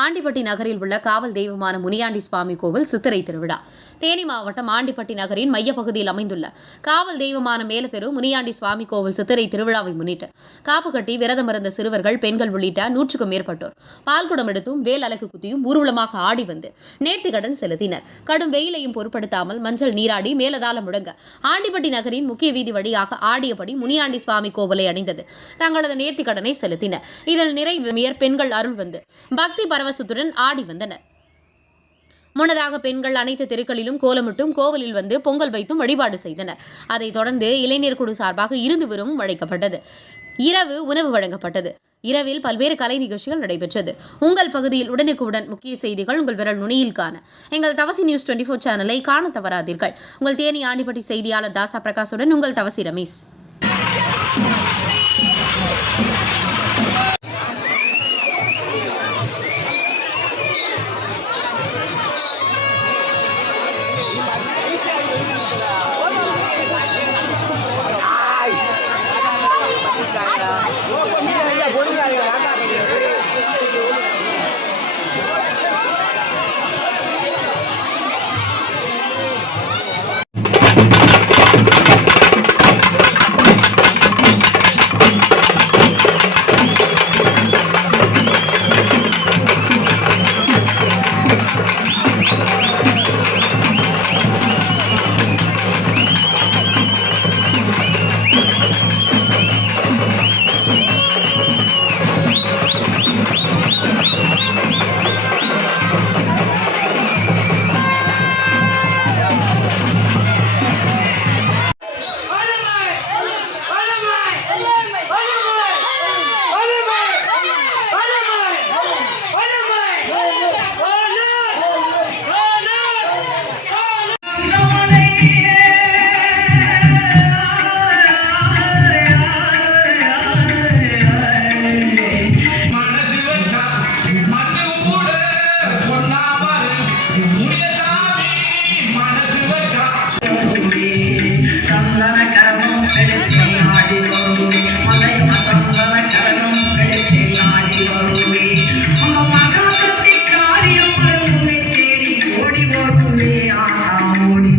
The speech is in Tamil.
ஆண்டிப்பட்டி நகரில் உள்ள காவல் தெய்வமான முனியாண்டி சுவாமி கோவில் சித்திரை திருவிழா. தேனி மாவட்டம் ஆண்டிப்பட்டி நகரின் மையப்பகுதியில் அமைந்துள்ள காவல் தெய்வமான மேலத்தெரு முனியாண்டி சுவாமி கோவில் சித்திரை திருவிழாவை முன்னிட்டு காப்பு கட்டி விரதம் இருந்த சிறுவர்கள், பெண்கள் உள்ளிட்ட 100க்கும் மேற்பட்டோர் பால்குடம் எடுத்தும் வேல் அலகு குத்தியும் ஊர்வலமாக ஆடி வந்து நேர்த்திக்கடன் செலுத்தினர். கடும் வெயிலையும் பொருட்படுத்தாமல் மஞ்சள் நீராடி மேலதாளம் முழங்க ஆண்டிப்பட்டி நகரின் முக்கிய வீதி வழியாக ஆடியபடி முனியாண்டி சுவாமி கோவிலை அடைந்தது தங்களது நேர்த்திக்கடனை செலுத்தினர். இதில் நிறைய பெண்கள் அருள் வந்து பக்தி பரவசத்துடன் ஆடி வந்தனர். முன்னதாக பெண்கள் அனைத்து தெருக்களிலும் கோலமிட்டும் கோவிலில் வந்து பொங்கல் வைத்தும் வழிபாடு செய்தனர். அதைத் தொடர்ந்து இளைஞர் குழு சார்பாக விருந்தும் அழைக்கப்பட்டது. இரவு உணவு வழங்கப்பட்டது. இரவில் பல்வேறு கலை நிகழ்ச்சிகள் நடைபெற்றது. உங்கள் பகுதியில் உடனுக்குடன் முக்கிய செய்திகள் உங்கள் விரல் நுனியில் காண எங்கள் தவசி நியூஸ் 24 சேனலை காண தவறாதீர்கள். உங்கள் தேனி ஆண்டிப்பட்டி செய்தியாளர் தாசா பிரகாஷுடன் உங்கள் தவசி ரமேஷ். ஓடி